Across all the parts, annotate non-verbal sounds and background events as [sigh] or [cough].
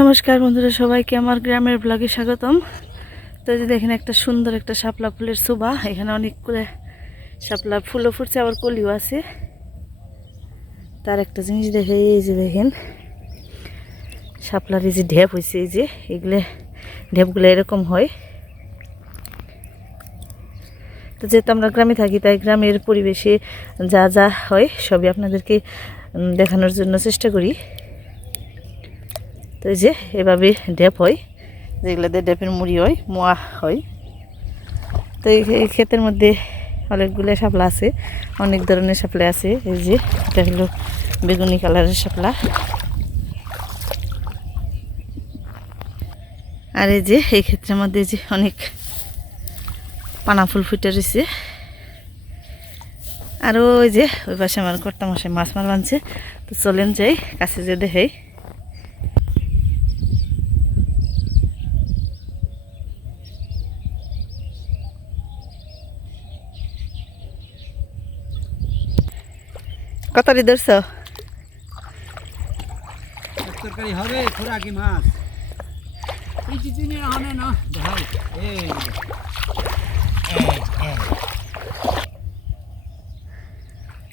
নমস্কার বন্ধুরা, সবাইকে আমার গ্রামের ব্লগে স্বাগতম। তো যে দেখেন, একটা সুন্দর একটা শাপলা ফুলের শোভা। এখানে অনেকগুলো শাপলা ফুলও ফুটছে, আবার কলিও আছে। তার একটা জিনিস দেখে, এই যে দেখেন, শাপলার এই যে ঢেপ হয়েছে এই যে এগুলো, ঢেপগুলো এরকম হয়। তো যেহেতু আমরা গ্রামে থাকি, তাই গ্রামের পরিবেশে যা যা হয়, সবই আপনাদেরকে দেখানোর জন্য চেষ্টা করি। তো যে, এভাবে ডেপ হয় যেগুলোতে ডেপের মুড়ি হয়, মোয়া হয়। তো এই ক্ষেতের মধ্যে অনেকগুলো শাপলা আছে, অনেক ধরনের শাপলা আছে। এই যে, এটা হলো বেগুনি কালারের শাপলা। আর এই যে, এই ক্ষেত্রের মধ্যে যে অনেক পানা ফুল ফুটে রয়েছে। আর ওই যে, ওই পাশে আমার কর্তা মশাই মাছ মার বানছে তো চলেন যাই, কাছে যে দেখাই। কতারি ধরছ? তরকারি হবে খোরাকি মাছ। এই চিচিনি হবে না? ভাই এই।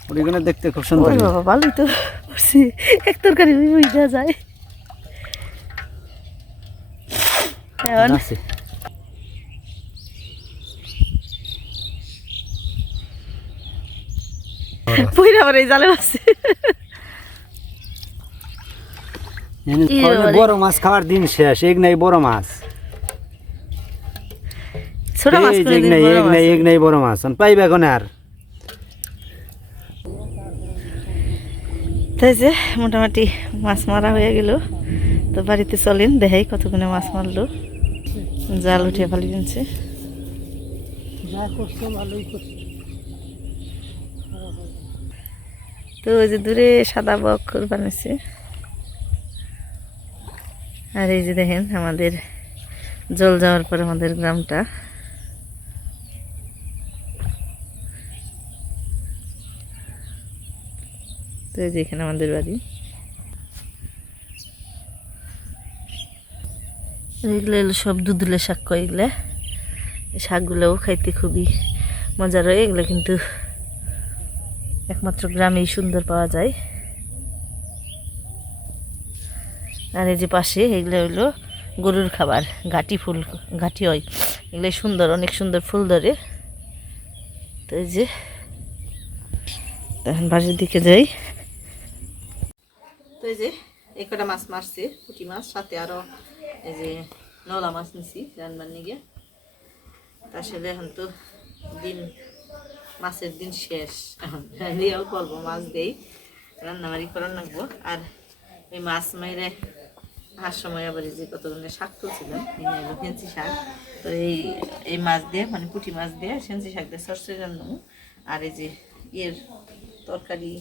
ওইখানে দেখতে খুব সুন্দর। ওই বাবা ভালোই তো করছি। এক তরকারি বুঝা যায়। এখন [laughs] পইরা আবার এই জালে আছে এনে ই খাওয়ালে বাবারে। বড় মাছ খাওয়ার দিন শেষ এক নাই বড় মাছ। ছোট মাছ এই করে যে এক দিন নাই বড় এক মাছ। নাই এক নাই বড় মাছ অন পাইবে কোন আর। তাই যে মোটামুটি মাছ মারা হয়ে গেল। তো বাড়িতে চলেন দেখাই কতক্ষণে মাছ মারলো। জাল উঠে ফালি কিনছে যা করছ ভালোই করছ। তো ওই যে দূরে সাদা বক বানিয়েছে আর এই যে দেখেন আমাদের জল যাওয়ার পর আমাদের গ্রামটা। তো এই যে এখানে আমাদের বাড়ি। এগুলো হলো সব দুধুলের শাক কয় এগুলো শাকগুলোও খাইতে খুবই মজার হয় এগুলো কিন্তু একমাত্র গ্রামেই সুন্দর পাওয়া যায়। আর এই যে পাশে এগুলো হইল গরুর খাবার, ঘাটি ফুল, ঘাটি হয়। এগুলো সুন্দর, অনেক সুন্দর ফুল ধরে। তো এই যে তখন বাড়ির দিকে যাই। তো এই যে, এই কটা মাছ মারছে, পুঁটি মাছ, সাথে আরও এই যে নলা মাছ নিছি, রান্নার নিগে। সাথে এখন তো দিন মাছের দিন শেষ। এখন এই অল্প অল্প মাছ দেই, রান্নাবাড়ি করার লাগবো। আর ওই মাছ মাইরে আসার সময় আবার এই যে কত ধরনের শাক তুলছিলাম, এই ফেন্সি শাক। তো এই এই মাছ দিয়ে মানে পুঁটি মাছ দিয়ে ফেন্সি শাক দিয়ে সরষে রান্না আর এই যে ইয়ের তরকারি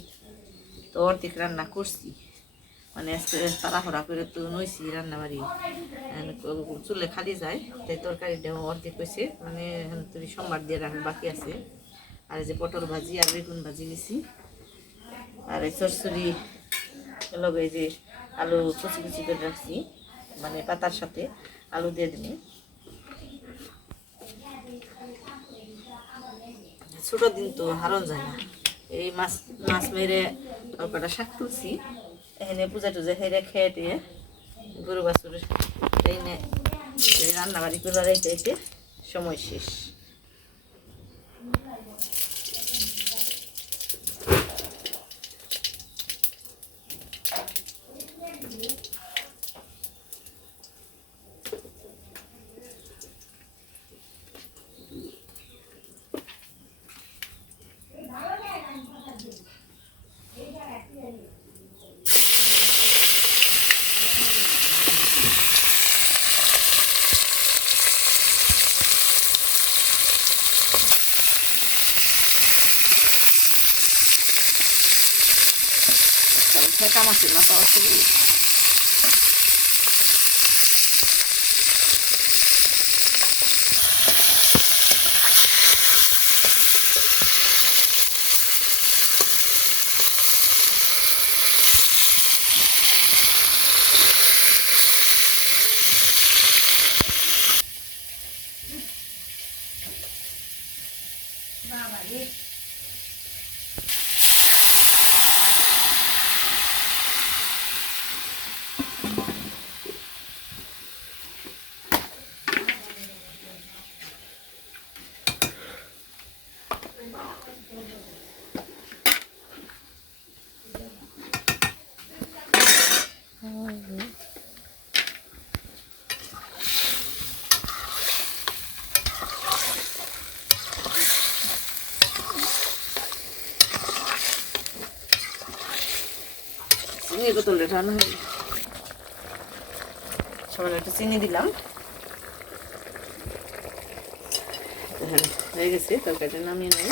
তো অর্ধেক রান্না করছি। মানে আজকে তাড়াহুড়া করে তো নইছি রান্নাবাড়ি। চুলে খালি যায়, তাই তরকারি দেওয়া অর্ধেক হয়েছে মানে তুমি সোমবার দিয়ে রান্না বাকি আছে। আর এই যে পটল ভাজি আর বেগুন ভাজি নিছি। আর এই চরচুরি লগে যে আলু কুচি কুচি করে রাখছি মানে পাতার সাথে আলু দিয়ে দিনি ছোট দিন তো হারন যায় না। এই মাছ মাছ মেরে কটা শাক তুলছি, এখানে পূজা টুজা হেরে খেয়ে টেয়ে গরু বাছুর এনে রান্না বাড়ি করে রাইতে সময় শেষ। ঠেকা মাছের না পাওয়া হবে চিনি বোতলটা ঢালা হয়ে চিনি দিলাম। হ্যাঁ, হয়ে গেছে তরকারিটা নামিয়ে নেই।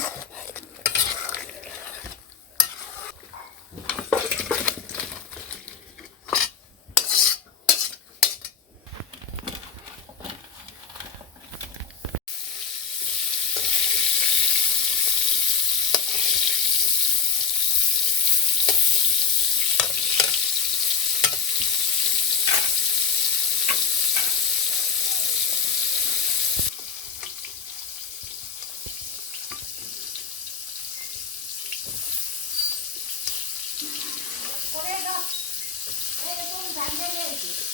メージ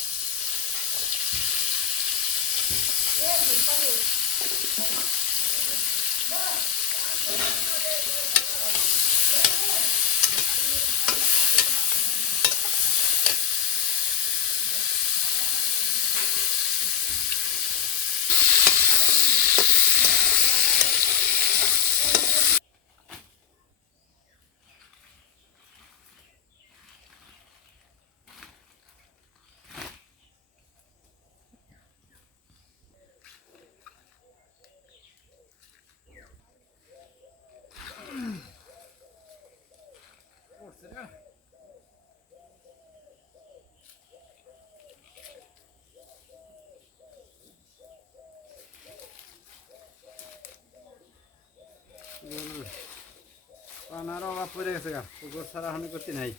পানার অভাব পড়ে গেছে গা। পুকুর ছাড়া হানি নাই।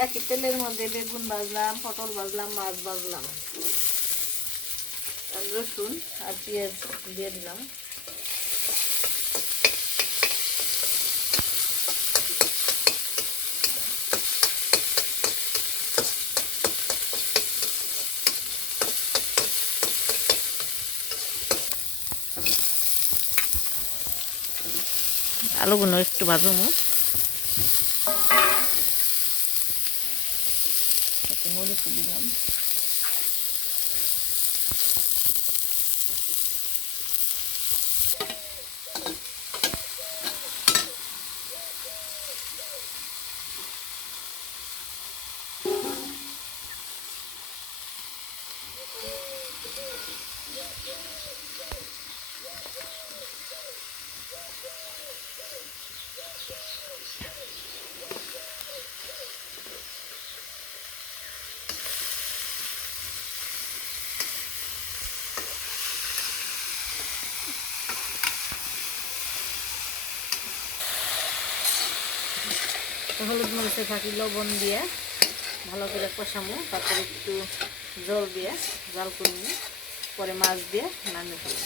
একই তেলের মধ্যে বেগুন ভাজলাম, পটল ভাজলাম, মাছ ভাজলাম। রসুন আর পেঁয়াজ দিয়ে দিলাম। আলুগুলো একটু ভাজবো মরিচ দিলাম হলুদ মরিচে থাকি লবণ দিয়ে ভালো করে কষামো তারপরে একটু জল দিয়ে জাল করে নিয়ে পরে মাছ দিয়ে নামিয়ে ফেলব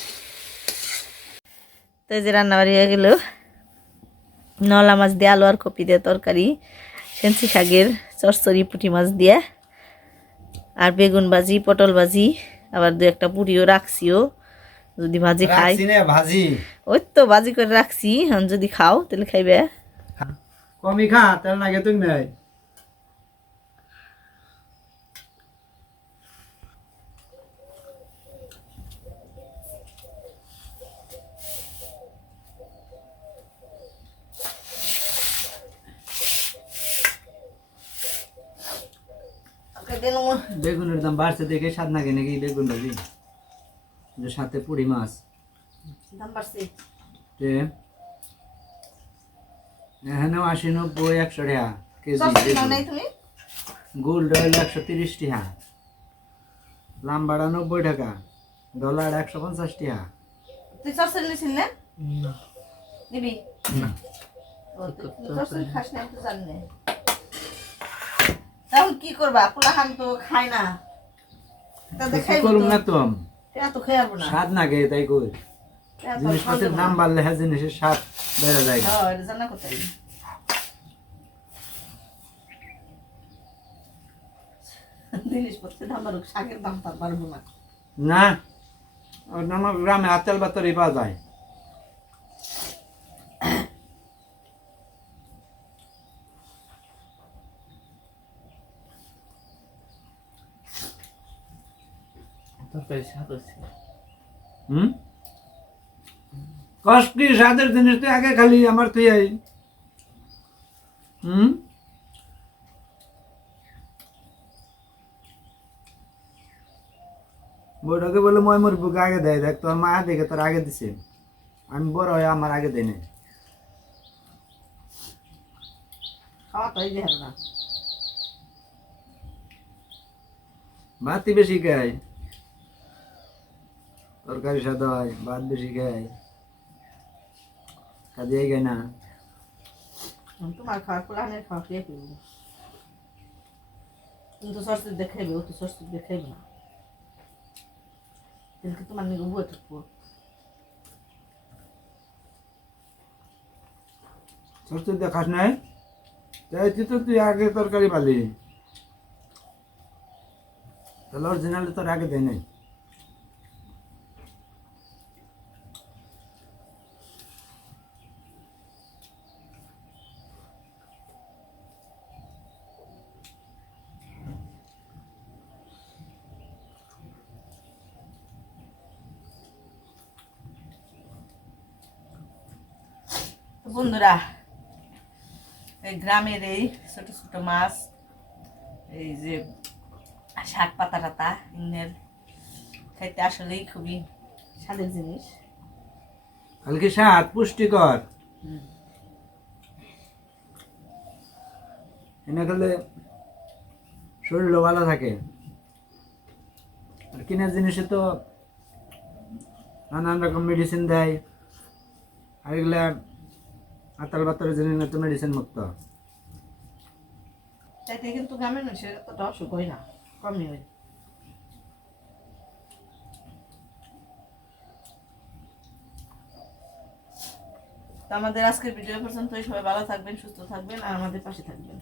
তো এই যে রান্নাবাড়ি হয়ে গেল। নলা মাছ দিয়ে আলু আর কপি দিয়ে তরকারি সেন্সি শাকের চরচরি পুঁটি মাছ দিয়ে আর বেগুন ভাজি পটল ভাজি আবার দু একটা পুরিও রাখছিও যদি ভাজি খাই। ভাজি। ওই তো ভাজি করে রাখছি যদি খাও তাহলে খাইবে। কমই খা তেল নাগে তুই নাই বেগুনের দাম বাড়ছে দেখে স্বাদ নাগে নাকি বেগুন ভাজি সাথে পুরি মাছ। দাম বাড়ছে। এখানেও আশি নব্বই একশো টাকা কেজি গোল্ড হইল একশো তিরিশ টাকা লাম্বাড়া নব্বই টাকা ডলার একশো পঞ্চাশ টাকা তুই সস্তি নিছিস না। খাস না তো জানি না। তখন কি করবা? পোলা হান তো খায় না। তা কি করুম না তো তা তো খেয়াবো না। স্বাদ না গে তাই কই? জিনিসপত্রের খাওয়া দাম যাবে না। বাড়লে হ্যাঁ জিনিসের স্বাদ বেড়ে যায়। হ্যাঁ, এটা জানা কোথায়? জিনিসপত্রের দাম বাড়ুক শাকের দাম তার বাড়বো না। না গ্রামে আতেল বাতরি পাওয়া যায়। হুম? কষ্ট কি স্বাদের জিনিস? তুই আগে খালি আমার তুই আই হুম? বউটাকে বলে মই মোর বুকে আগে দেয় দেখ তোর মা দেখে তোর আগে দিছে। আমি বড় হয়ে আমার আগে দেয় নাই। ভাতই বেশি খায়। তরকারি স্বাদ হয় ভাত বেশি খায়। কাজে গায় না। তোমার খাওয়ার পোলা হানের খাওয়া খেয়ে ফেলব। তুমি তো সস্তি দেখাইবে ও তো সস্তি দেখাইবে না। কিন্তু তোমার নিয়ে বয়ে থাকব। সরষে দেখাস নাই? তাই তুই তো তুই আগে তরকারি পালি তাহলে অরিজিনাল তোর আগে দেয় নাই। বন্ধুরা এই গ্রামের এই ছোট ছোট মাছ এই যে শাক পাতা টাতা ইনের খাইতে আসলেই খুবই স্বাদের জিনিস। কালকে স্বাদ পুষ্টিকর। এনে খেলে শরীরও ভালো থাকে। আর কিনা জিনিসে তো নানান রকম মেডিসিন দেয়। আর এগুলা আতাল বাতাল জেনে না তো মেডিসিন মুক্ত। কিন্তু না, কমই হয়। তো আমাদের আজকের ভিডিও পর্যন্ত সবাই ভালো থাকবেন, সুস্থ থাকবেন, আর আমাদের পাশে থাকবেন।